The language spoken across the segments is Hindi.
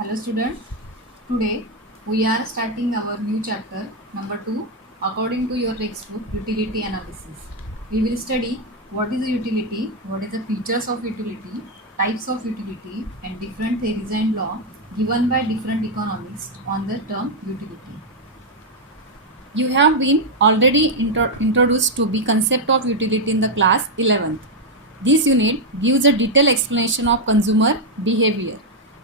Hello student, today we are starting our new chapter number 2 according to your textbook utility analysis. We will study what is a utility, what is the features of utility, types of utility and different theories and law given by different economists on the term utility. You have been already introduced to the concept of utility in the class 11th. This unit gives a detailed explanation of consumer behavior.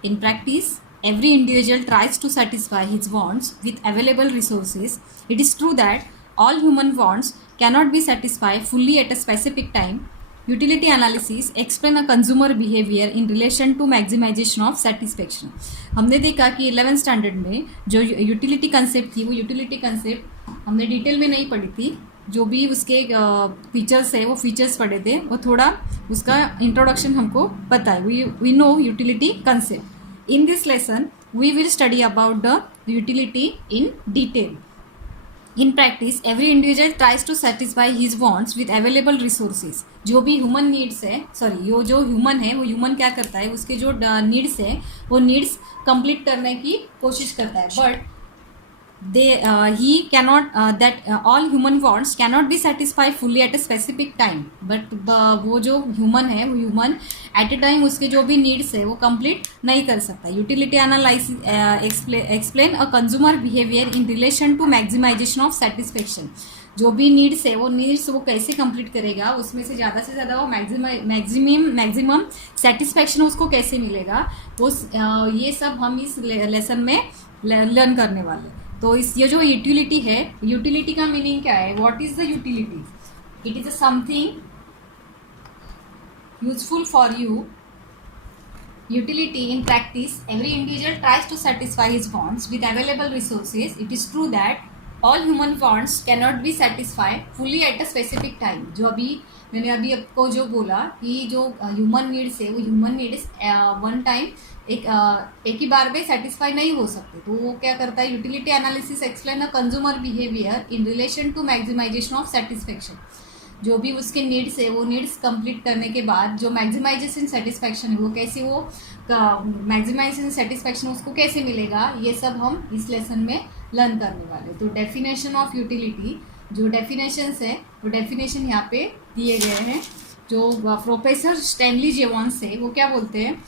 In practice, every individual tries to satisfy his wants with available resources. It is true that all human wants cannot be satisfied fully at a specific time. Utility analysis explain a consumer behavior in relation to maximization of satisfaction. हमने देखा कि 11th स्टैंडर्ड में जो यूटिलिटी कंसेप्ट थी वो यूटिलिटी कंसेप्ट हमने डिटेल में नहीं पढ़ी थी. जो भी उसके फीचर्स है वो फीचर्स पढ़े थे, वो थोड़ा उसका इंट्रोडक्शन हमको पता है. We know utility concept. In this lesson we will study about the utility in detail. In practice every individual tries to satisfy his wants with available resources. जो भी ह्यूमन नीड्स है, यो जो ह्यूमन है वो ह्यूमन क्या करता है, उसके जो नीड्स है वो नीड्स कंप्लीट करने की कोशिश करता है. But he cannot that all human wants cannot be satisfied fully at a specific time. But वो जो ह्यूमन है वो ह्यूमन एट ए टाइम उसके जो भी नीड्स है वो कंप्लीट नहीं कर सकता. Utility analysis explain a consumer behaviour in relation to maximisation of satisfaction. जो भी नीड्स है वो नीड्स वो कैसे कंप्लीट करेगा, उसमें से ज़्यादा वो मैक्सिमम सेटिस्फेक्शन उसको कैसे मिलेगा, वो ये सब हम इस लेसन में लर्न करने वाले. तो इस ये जो यूटिलिटी है, यूटिलिटी का मीनिंग क्या है, what is the utility. It is something useful for you. Utility in practice, every individual tries to satisfy his wants with available resources. It is true that all human wants cannot be satisfied fully at a specific time. जो अभी मैंने अभी आपको जो बोला कि जो ह्यूमन नीड्स है वो ह्यूमन नीड्स वन टाइम एक ही बार में सेटिस्फाई नहीं हो सकते. तो वो क्या करता है, utility analysis explain a consumer behaviour in relation to maximisation of satisfaction. जो भी उसके नीड्स है वो नीड्स कंप्लीट करने के बाद जो मैक्सिमाइजेशन सेटिस्फैक्शन है वो कैसे, वो मैक्सिमाइजेशन सेटिस्फैक्शन उसको कैसे मिलेगा, ये सब हम इस लेसन में लर्न करने वाले. तो डेफिनेशन ऑफ यूटिलिटी, जो डेफिनेशंस है वो डेफिनेशन यहाँ पे दिए गए हैं. जो प्रोफेसर स्टैनली जेवॉन्स है वो क्या बोलते हैं.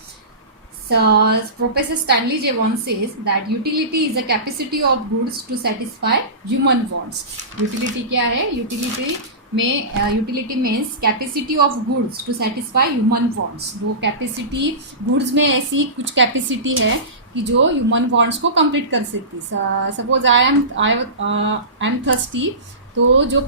Professor Stanley Jevons says that utility is a capacity of goods to satisfy human wants. Utility क्या है, utility means capacity of goods to satisfy human wants. वो कैपेसिटी गुड्स में ऐसी कुछ कैपेसिटी है कि जो ह्यूमन वांट्स को कंप्लीट कर सकती. Suppose I am thirsty. तो जो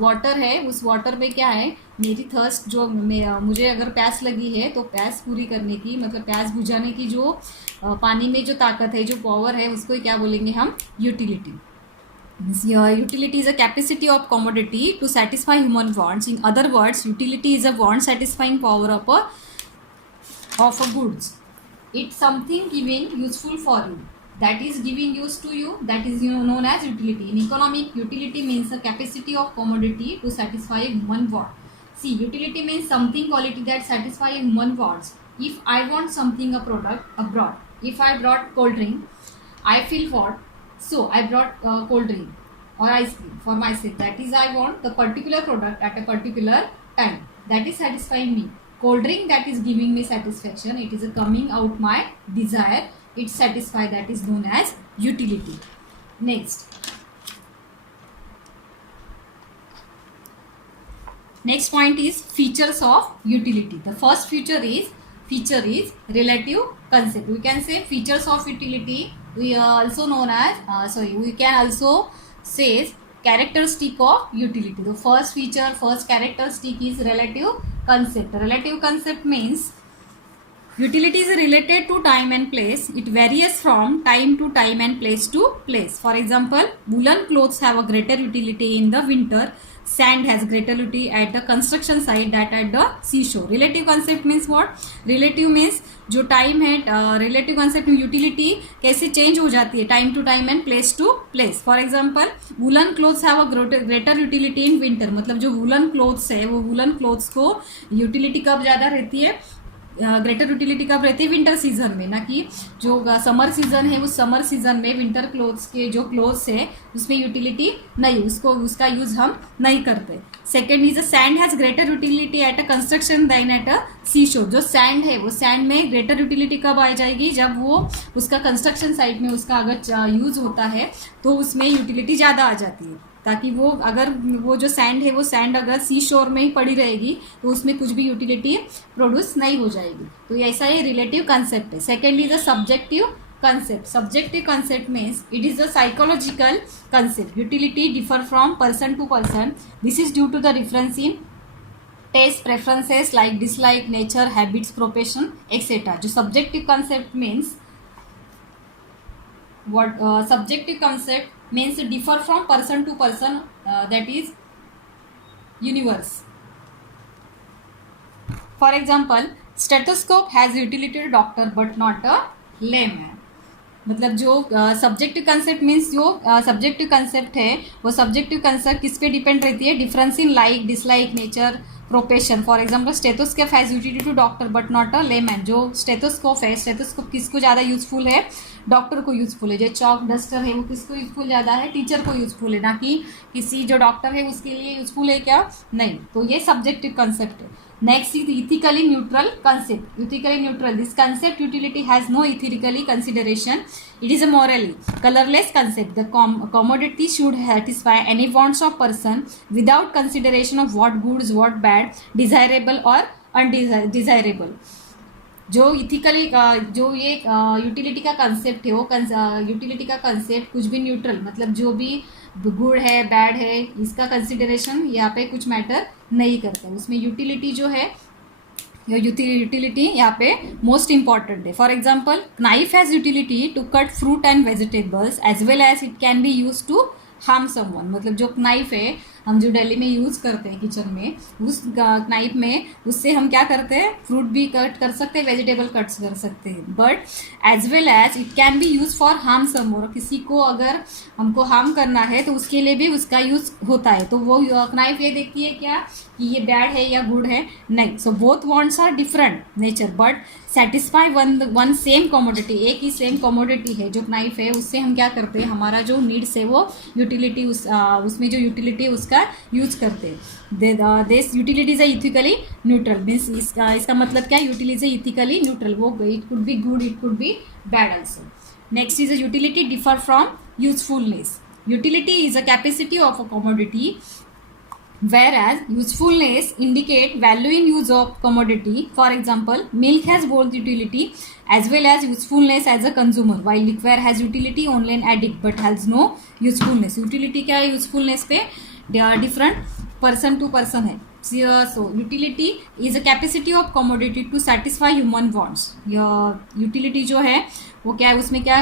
वाटर है उस वाटर में क्या है, मेरी थर्स्ट जो मुझे अगर प्यास लगी है तो प्यास पूरी करने की, मतलब प्यास बुझाने की जो पानी में जो ताकत है, जो पावर है, उसको क्या बोलेंगे हम, utility. Utility is a capacity of commodity to satisfy human wants. In other words, utility is a want satisfying power of a goods. It's something given useful for you, that is giving use to you, that is known as utility. In economic, utility means a capacity of commodity to satisfy a human want. See, utility means something quality that satisfy a human wants. If I want something, a product abroad, if I brought cold drink, I feel hot, so I brought cold drink or ice cream for myself. That is, I want the particular product at a particular time. That is satisfying me. Cold drink, that is giving me satisfaction. It is a coming out my desire. It satisfies. That is known as utility. Next point is features of utility. The first feature is relative concept. We can say features of utility. We also known as we can also say characteristic of utility. The first feature, first characteristic is relative concept. Relative concept means utility is related to time and place. It varies from time to time and place to place. For example, woolen clothes have a greater utility in the winter. Sand has greater utility at the construction site that at the seashore. Relative concept means what? Relative means जो टाइम है, रिलेटिव कंसेप्ट में यूटिलिटी कैसे चेंज हो जाती है time to time and place to place. For example, woollen clothes have a greater utility in winter. मतलब जो वुलन क्लोथ्स है वो वुलन क्लोथ्स को यूटिलिटी कब ज़्यादा रहती है, ग्रेटर यूटिलिटी कब रहती है, विंटर सीजन में, ना कि जो समर सीजन है उस समर सीजन में विंटर क्लोथ्स के जो क्लोथ्स है उसमें यूटिलिटी नहीं, उसका यूज हम नहीं करते। Second is sand has greater utility at a construction than at a sea shore. जो सैंड है वो सैंड में ग्रेटर यूटिलिटी कब आ जाएगी, जब वो उसका कंस्ट्रक्शन साइट में उसका अगर यूज होता है तो उसमें यूटिलिटी ज़्यादा आ जाती है, ताकि वो अगर वो जो सैंड है वो सैंड अगर सी शोर में ही पड़ी रहेगी तो उसमें कुछ भी यूटिलिटी प्रोड्यूस नहीं हो जाएगी। तो ऐसा ये रिलेटिव कंसेप्ट है। Second is a subjective concept. Subjective concept means it is a psychological concept. Utility differ from person to person. This is due to the difference in taste, preferences like dislike, nature, habits, profession, etc. जो subjective concept means what subjective concept means differ from person to person, that is universe. For example, stethoscope has utility to doctor but not a layman. मतलब जो सब्जेक्टिव कंसेप्ट मीन्स जो सब्जेक्टिव कंसेप्ट है वो सब्जेक्टिव कंसेप्ट किस पे डिपेंड रहती है, difference in like, dislike, nature, profession. For example stethoscope has utility to doctor but not a layman. जो स्टेथोस्कोप है, स्टेथोस्कोप किसको ज़्यादा यूजफुल है, डॉक्टर को यूजफुल है. जो चॉक डस्टर है वो किसको यूजफुल ज़्यादा है, टीचर को यूजफुल है, ना कि किसी जो डॉक्टर है उसके लिए यूजफुल है क्या, नहीं. तो ये सब्जेक्टिव कंसेप्ट है. Next is ethically neutral concept. Ethically neutral. This concept utility has no ethically consideration. It is a morally colorless concept. The commodity should satisfy any wants of person without consideration of what good is, what bad, desirable or undesirable. जो इथिकली जो ये यूटिलिटी का कंसेप्ट है वो यूटिलिटी का कंसेप्ट कुछ भी न्यूट्रल, मतलब जो भी गुड है बैड है इसका कंसिडरेशन यहाँ पे कुछ मैटर नहीं करता. उसमें यूटिलिटी जो है यूटिलिटी यहाँ पे मोस्ट इंपॉर्टेंट है. For example knife has utility to cut fruit and vegetables as well as it can be use to harm someone. मतलब जो नाइफ है हम जो डेली में यूज़ करते हैं किचन में, उस नाइफ में उससे हम क्या करते हैं, फ्रूट भी कट कर सकते हैं, वेजिटेबल कट कर सकते हैं. But as well as it can be use for harm someone. किसी को अगर हमको हार्म करना है तो उसके लिए भी उसका यूज़ होता है. तो वो नाइफ ये देखती है क्या कि ये बैड है या गुड है, नहीं. So both wants are different nature but satisfy one same commodity. एक ही सेम कमोडिटी है जो नाइफ है, उससे हम क्या करते हैं, हमारा जो नीड्स है वो यूटिलिटी उसमें जो यूटिलिटी है उसका यूज करते हैं. This utility is ethically neutral. Means इसका मतलब क्या है, यूटिलिटी इज इथिकली न्यूट्रल. वो it could be good, it could be bad also. Next is a utility differ from usefulness. Utility is a capacity of a commodity, whereas usefulness indicate value in use of commodity. For example, milk has both utility as well as usefulness as a consumer, while liquor has utility only an addict but has no usefulness. Utility क्या है, usefulness पे different person to person है. So utility is a capacity of commodity to satisfy human wants. Utility जो है वो क्या है, उसमें क्या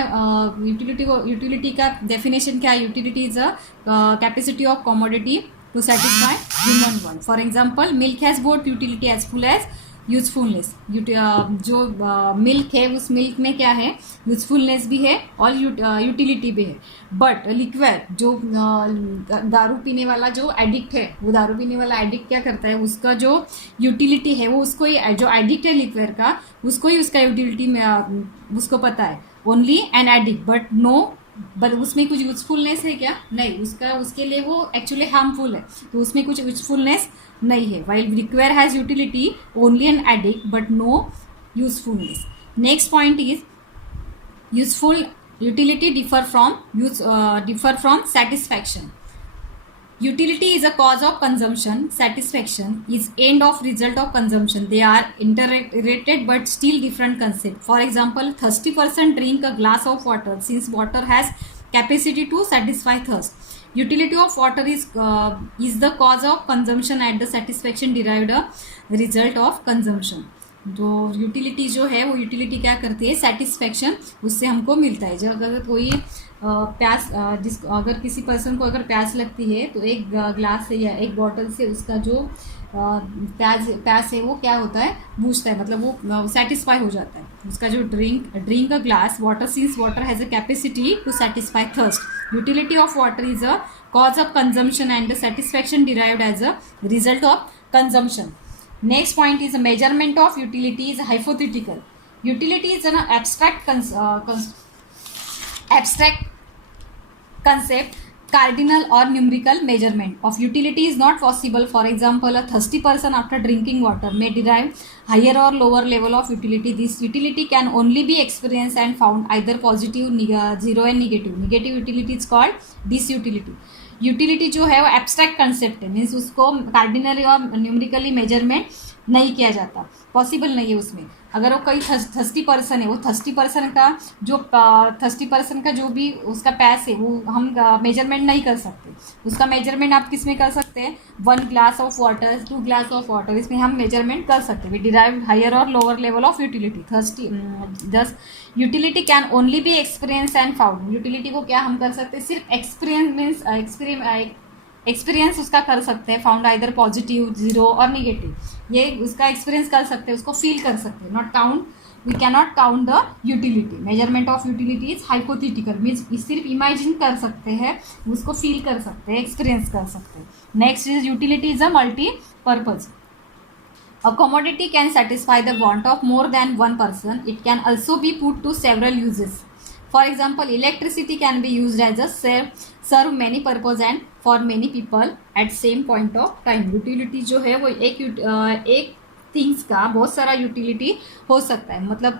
यूटिलिटी का डेफिनेशन क्या है, utility is a capacity of commodity to satisfy human want. For example milk has both utility as full as usefulness. जो मिल्क है उस मिल्क में क्या है, यूजफुलनेस भी है और यूटिलिटी भी है. बट लिक्वर जो दारू पीने वाला जो एडिक्ट है, वो दारू पीने वाला एडिक्ट क्या करता है, उसका जो यूटिलिटी है वो उसको ही, जो एडिक्ट है लिक्वर का उसको ही उसका यूटिलिटी में उसको पता है. Only an addict but no, but उसमें कुछ यूजफुलनेस है क्या, नहीं. उसके लिए वो एक्चुअली हार्मफुल है, तो उसमें कुछ यूजफुलनेस नहीं है. While liquor has utility only an addict but no usefulness. Next point is useful utility differ from satisfaction. Utility is a cause of consumption. Satisfaction is end of result of consumption. They are interrelated but still different concept. For example, thirsty person drink a glass of water since water has capacity to satisfy thirst. Utility of water is the cause of consumption and the satisfaction derived a result of consumption. जो यूटिलिटी जो है वो यूटिलिटी क्या करती है, सेटिस्फैक्शन उससे हमको मिलता है. जब अगर कोई प्यास अगर किसी पर्सन को अगर प्यास लगती है तो एक ग्लास से या एक बॉटल से उसका जो प्यास है वो क्या होता है, बूझता है, मतलब वो सेटिस्फाई हो जाता है. उसका जो drink a glass water since water has a capacity to satisfy thirst. Utility of water is a cause of consumption and the satisfaction derived as a result of consumption. Next point is a measurement of utility is hypothetical. Utility is an abstract concept. Cardinal or numerical measurement of utility is not possible. For example, a thirsty person after drinking water may derive higher or lower level of utility. This utility can only be experienced and found either positive, zero and negative. Negative utility is called disutility. Utility जो है वो एब्स्ट्रैक्ट कंसेप्ट है, मीन्स उसको कार्डिनली और न्यूमेरिकली मेजरमेंट नहीं किया जाता, पॉसिबल नहीं है उसमें. अगर वो कोई थर्स्टी पर्सन है, वो थर्स्टी पर्सन का जो भी उसका पैस है वो हम मेजरमेंट नहीं कर सकते. उसका मेजरमेंट आप किस में कर सकते हैं? 1 glass of water, 2 glass of water, इसमें हम मेजरमेंट कर सकते हैं. वी डिराइव हायर और लोअर लेवल ऑफ यूटिलिटी. दस utility can only B experience and found. Utility को क्या हम कर सकते हैं? सिर्फ एक्सपीरियंस मीन्स एक्सपीरियंस उसका कर सकते हैं. फाउंड आइदर पॉजिटिव, जीरो और निगेटिव, ये उसका एक्सपीरियंस कर सकते हैं, उसको फील कर सकते हैं. Not count, we cannot count the utility. Measurement of utility is hypothetical, means सिर्फ इमेजिन कर सकते हैं, उसको फील कर सकते हैं, एक्सपीरियंस कर सकते हैं. Next is utility is a multipurpose. A commodity can satisfy the want of more than one person. It can also be put to several uses. For example, electricity can be used as a serve many purpose and for many people at same point of time. Utility जो है वो एक थिंग्स का बहुत सारा यूटिलिटी हो सकता है, मतलब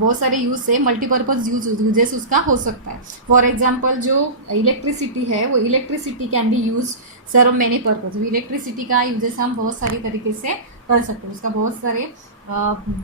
बहुत सारे यूज से मल्टीपर्पज यूजेस उसका हो सकता है. फॉर एग्जांपल जो इलेक्ट्रिसिटी है वो electricity can be use serve many purpose. Electricity का यूजेस हम बहुत सारे तरीके से कर सकते हैं, उसका बहुत सारे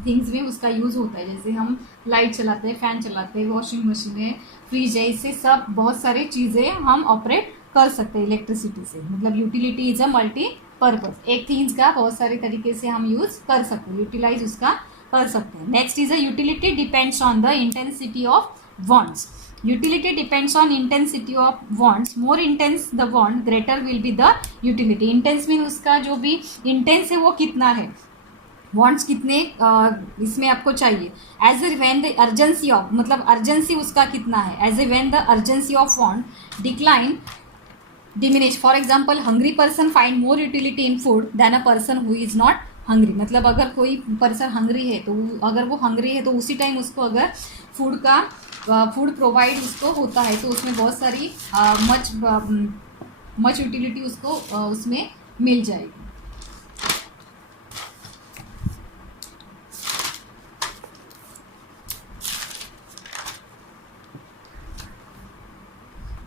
थिंग्स में उसका यूज़ होता है. जैसे हम लाइट चलाते हैं, फ़ैन चलाते हैं, वॉशिंग मशीन है, फ्रिज है, इससे सब बहुत सारी चीज़ें हम ऑपरेट कर सकते हैं इलेक्ट्रिसिटी से. मतलब utility is a multi purpose. एक थिंग्स का बहुत सारे तरीके से हम यूज़ कर सकते हैं, यूटिलाइज उसका कर सकते हैं. Next is a utility depends on the intensity of wants. Utility depends on intensity of wants. More intense the want, greater will be the utility. Intense mean उसका जो भी intense है वो कितना है, wants कितने इसमें आपको चाहिए. As a when the urgency of, मतलब urgency उसका कितना है. As a when the urgency of want decline diminish. For example, hungry person find more utility in food than a person who is not hungry. मतलब अगर कोई पर्सन हंग्री है तो अगर वो हंग्री है तो उसी टाइम उसको अगर फूड प्रोवाइड उसको होता है तो उसमें बहुत सारी मच यूटिलिटी उसको उसमें मिल जाएगी.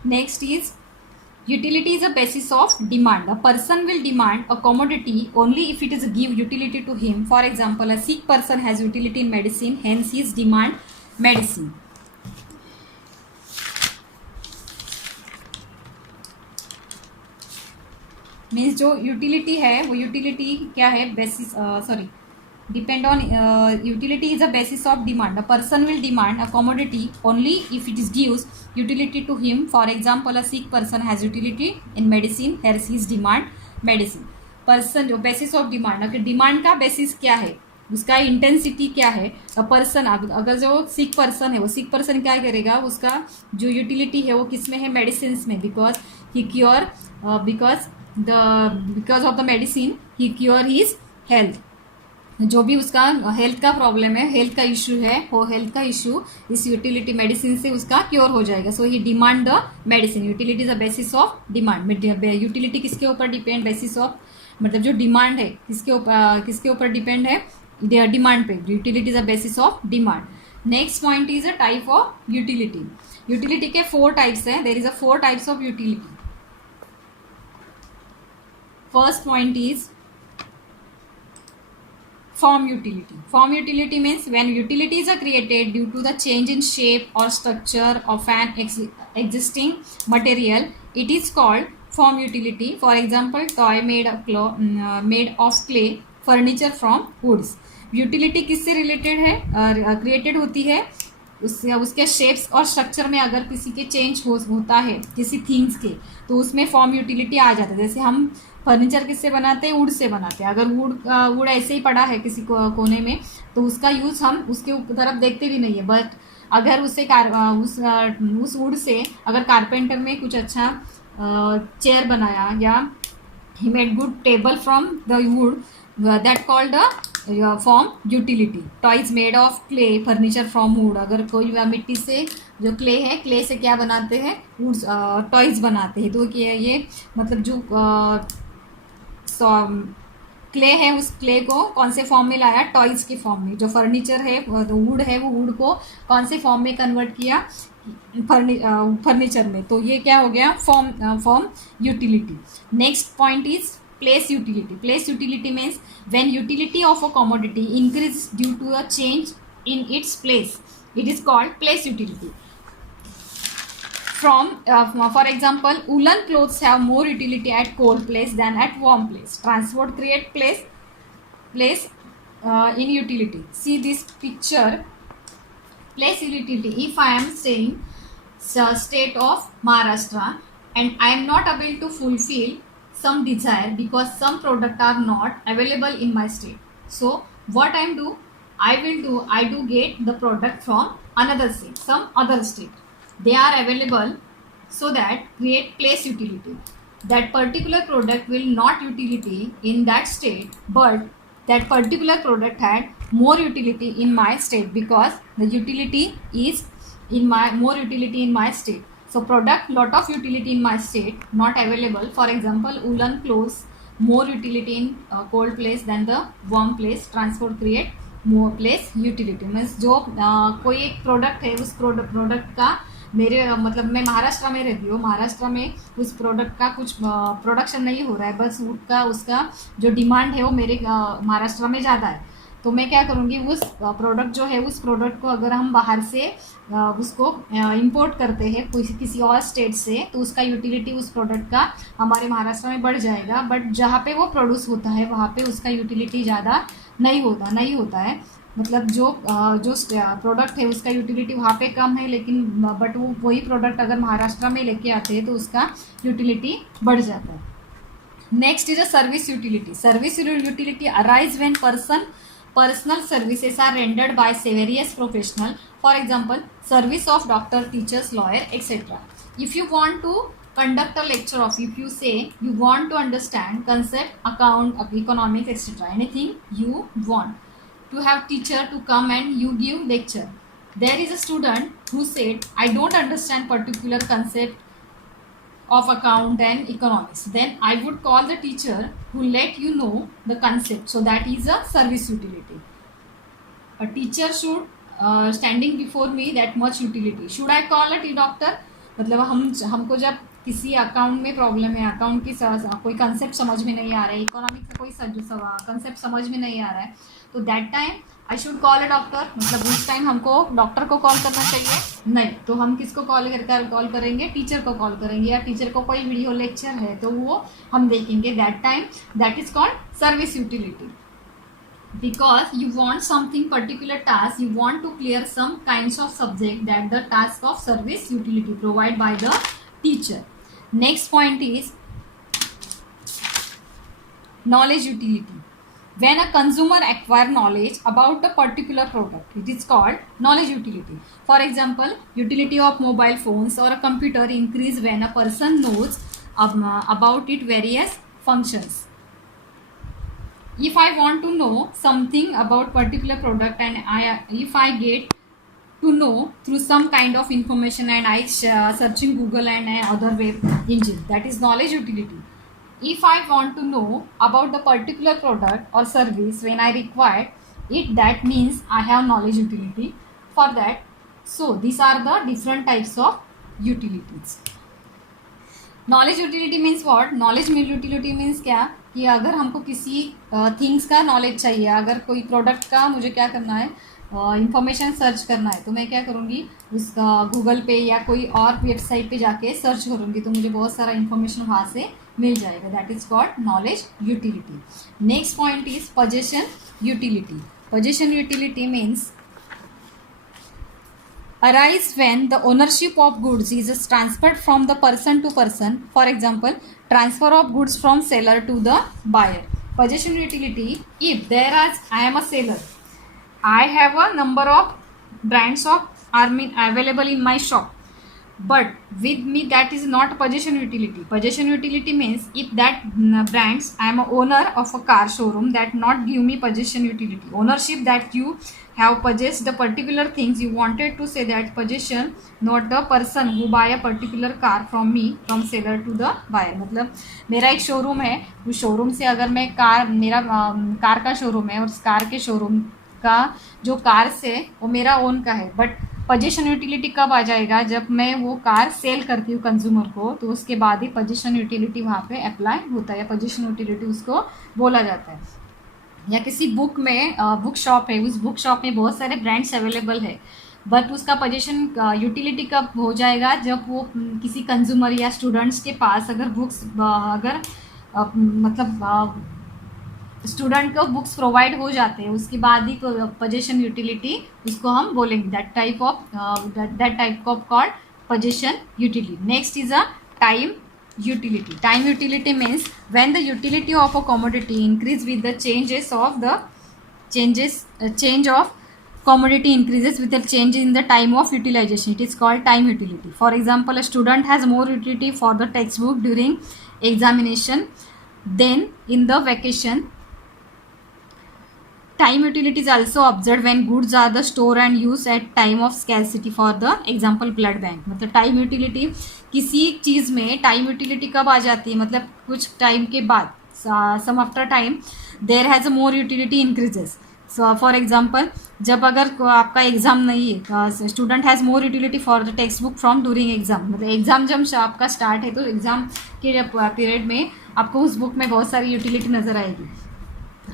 Next is utility is a basis of demand. A person will demand a commodity only if it is give utility to him. For example, a sick person has utility in medicine, hence he is demand medicine. Means जो यूटिलिटी है वो यूटिलिटी क्या है? Basis depend on utility is a basis of demand. A person will demand a commodity only if it is gives utility to him. For example, a sick person has utility in medicine, hence he is demand medicine. Person जो बेसिस ऑफ डिमांड, अगर डिमांड का बेसिस क्या है, उसका इंटेंसिटी क्या है. पर्सन अगर जो सिक पर्सन है वो सिक पर्सन क्या करेगा, उसका जो यूटिलिटी है वो किस में है? मेडिसिन में. Because he cure because of the medicine he cure his health. जो भी उसका हेल्थ का प्रॉब्लम है, हेल्थ का इशू है, वो हेल्थ का इशू इस यूटिलिटी मेडिसिन से उसका क्योर हो जाएगा. So he demand the medicine. Utility is a basis of demand. Utility किसके ऊपर डिपेंड? बेसिस ऑफ, मतलब जो डिमांड है किसके ऊपर डिपेंड है? डिमांड पे. Utility is a basis of demand. Next point is a type of utility. Utility के 4 टाइप्स हैं. There is a 4 types of utility. First point is form utility. Form utility means when utilities are created due to the change in shape or structure of an existing material, it is called form utility. For example, toy made of clay, furniture from woods. Utility किससे रिलेटेड है? क्रिएटेड होती है उसके शेप्स और स्ट्रक्चर में अगर किसी के चेंज होता है किसी थिंग्स के, तो उसमें फॉर्म यूटिलिटी आ जाता है. जैसे हम फर्नीचर किससे बनाते हैं? वुड से बनाते हैं. अगर वुड ऐसे ही पड़ा है किसी कोने में तो उसका यूज़ हम उसके तरफ देखते भी नहीं है. बट अगर उस वुड से अगर कारपेंटर में कुछ अच्छा चेयर बनाया या he made good table from the wood, that called form utility. Toys made of clay, furniture from would. अगर कोई मिट्टी से जो क्ले है, क्ले से क्या बनाते हैं, वुड्स टॉयज बनाते हैं. तो ये मतलब जो क्ले है, उस क्ले को कौन से फॉर्म में लाया, टॉयज के फॉर्म में. जो फर्नीचर है, वुड है, वो वुड को कौन से फॉर्म में कन्वर्ट किया, फर्नीचर में. तो ये क्या हो गया, form utility. Next point is place utility. Place utility means when utility of a commodity increases due to a change in its place, it is called place utility. From for example, woolen clothes have more utility at cold place than at warm place. Transport create place in utility. See this picture, place utility. If I am staying state of Maharashtra and I am not able to fulfill some desire because some product are not available in my state, so what I do get the product from another state, some other state. They are available, so that create place utility. That particular product will not utility in that state, but that particular product had more utility in my state because the utility is more utility in my state. So product lot of utility in my state not available. For example, woolen clothes more utility in cold place than the warm place. Transport create more place utility. means जो कोई एक प्रोडक्ट है, उस प्रोडक्ट का मेरे मतलब मैं महाराष्ट्र में रहती हूँ, महाराष्ट्र में उस प्रोडक्ट का कुछ प्रोडक्शन नहीं हो रहा है, बस उसका जो डिमांड है वो मेरे महाराष्ट्र में ज़्यादा है. तो मैं क्या करूँगी, उस प्रोडक्ट जो है, उस प्रोडक्ट को अगर हम बाहर से उसको इंपोर्ट करते हैं किसी और स्टेट से, तो उसका यूटिलिटी उस प्रोडक्ट का हमारे महाराष्ट्र में बढ़ जाएगा. बट जहाँ पे वो प्रोड्यूस होता है वहाँ पे उसका यूटिलिटी ज़्यादा नहीं होता है. मतलब जो प्रोडक्ट है उसका यूटिलिटी वहाँ पे कम है, लेकिन बट वही प्रोडक्ट अगर महाराष्ट्र में लेके आते हैं तो उसका यूटिलिटी बढ़ जाता है. Next is a service utility. Service utility arise when personal services are rendered by various professional. For example, service of doctor, teachers, lawyer, etc. If you want to conduct a lecture, of if you say you want to understand concept, account, economics, etc., anything you want to have teacher to come and you give lecture. There is a student who said I don't understand particular concept of account and economics. Then I would call the teacher who let you know the concept. So that is a service utility. A teacher should standing before me that much utility. Should I call a doctor? मतलब हमको जब किसी अकाउंट में प्रॉब्लम है, अकाउंट की कोई कंसेप्ट समझ में नहीं आ रहा है, इकोनॉमिक्स का कोई कंसेप्ट समझ में नहीं आ रहा है, तो that time I should call a doctor. मतलब उस टाइम हमको डॉक्टर को कॉल करना चाहिए? नहीं. तो हम किसको कॉल करेंगे? टीचर को कॉल करेंगे. या टीचर को कोई वीडियो लेक्चर है तो वो हम देखेंगे. That time that is called service utility. Because you want something particular task, you want to clear some kinds of subject, that the task of service utility provided by the teacher. Next point is knowledge utility. When a consumer acquire knowledge about a particular product, it is called knowledge utility. For example, utility of mobile phones or a computer increase when a person knows about its various functions. If I want to know something about particular product and if I get to know through some kind of information and I searching Google and other web engine, that is knowledge utility. If I want to know about the particular product or service when I require it, that means I have knowledge utility for that. So these are the different types of utilities. Knowledge utility means what? Knowledge utility means क्या कि अगर हमको किसी थिंग्स का नॉलेज चाहिए, अगर कोई प्रोडक्ट का मुझे क्या करना है, इंफॉर्मेशन सर्च करना है, तो मैं क्या करूँगी, उसका गूगल पे या कोई और वेबसाइट पे जाके सर्च करूँगी, तो मुझे बहुत सारा इंफॉर्मेशन वहाँ से मिल जाएगा. That is called knowledge utility. Next point is possession utility. Possession utility means arise when the ownership of goods is transferred from the person to person. For example, transfer of goods from seller to the buyer. Possession utility, if I am a seller, I have a number of brands of are available in my shop. but with me that is not possession utility. Possession utility means if that brands, I am a owner of a car showroom, that not give me possession utility. Ownership, that you have possessed the particular things, you wanted to say that possession, not the person who buy a particular car from me, from seller to the buyer. मतलब मेरा एक शोरूम है, उस शोरूम से अगर मैं कार, मेरा कार का शोरूम है और उस कार के शोरूम का जो कार से वो मेरा ओन का है, बट पोजीशन यूटिलिटी कब आ जाएगा, जब मैं वो कार सेल करती हूँ कंज्यूमर को, तो उसके बाद ही पोजीशन यूटिलिटी वहाँ पे अप्लाई होता है, या पोजीशन यूटिलिटी उसको बोला जाता है। या किसी बुक में बुक शॉप है, उस बुक शॉप में बहुत सारे ब्रांड्स अवेलेबल है, बट उसका पोजीशन यूटिलिटी कब हो जाएगा, जब वो किसी कंज्यूमर या स्टूडेंट्स के पास अगर बुक्स अगर मतलब स्टूडेंट को बुक्स प्रोवाइड हो जाते हैं, उसके बाद ही पोजीशन यूटिलिटी उसको हम बोलेंगे, that type of called position utility. Next is a time utility. Time utility means when the utility of a commodity increase with the change of commodity increases with the change in the time of utilization. It is called time utility. For example, a student has more utility for the textbook during examination than in the vacation. Time utility is also observed when goods are the store and use at time of scarcity. For the example, blood bank. मतलब टाइम यूटिलिटी, किसी चीज़ में टाइम यूटिलिटी कब आ जाती है, मतलब कुछ टाइम के बाद, some after time there has a more utility increases. So for example, जब अगर आपका एग्ज़ाम नहीं है, student has more utility for the text book from during exam. मतलब एग्ज़ाम जब आपका स्टार्ट है तो एग्ज़ाम के पीरियड में आपको उस बुक में बहुत सारी यूटिलिटी नज़र आएगी.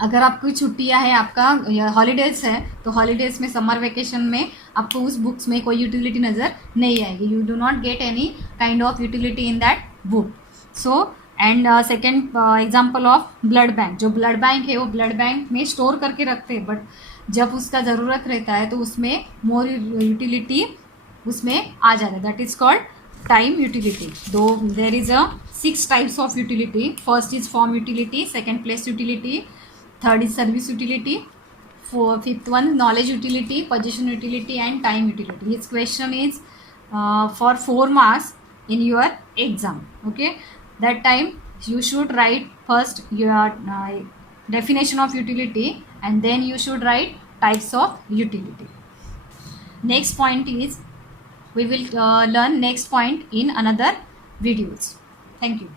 अगर आपकी छुट्टियां हैं, आपका हॉलीडेज़ है, तो हॉलीडेज़ में, समर वेकेशन में आपको उस बुक्स में कोई यूटिलिटी नज़र नहीं आएगी. You do not get any kind of utility in that book. So and second example of blood bank. जो ब्लड बैंक है वो ब्लड बैंक में स्टोर करके रखते हैं, बट जब उसका ज़रूरत रहता है तो उसमें मोर यूटिलिटी उसमें आ जाता है. That is called time utility. Though there is a 6 types of utility. First is form utility, second place utility, third is service utility, fifth one knowledge utility, position utility and time utility. His question is for 4 marks in your exam. Okay, that time you should write first your definition of utility, and then you should write types of utility. Next point is we will learn next point in another videos. Thank you.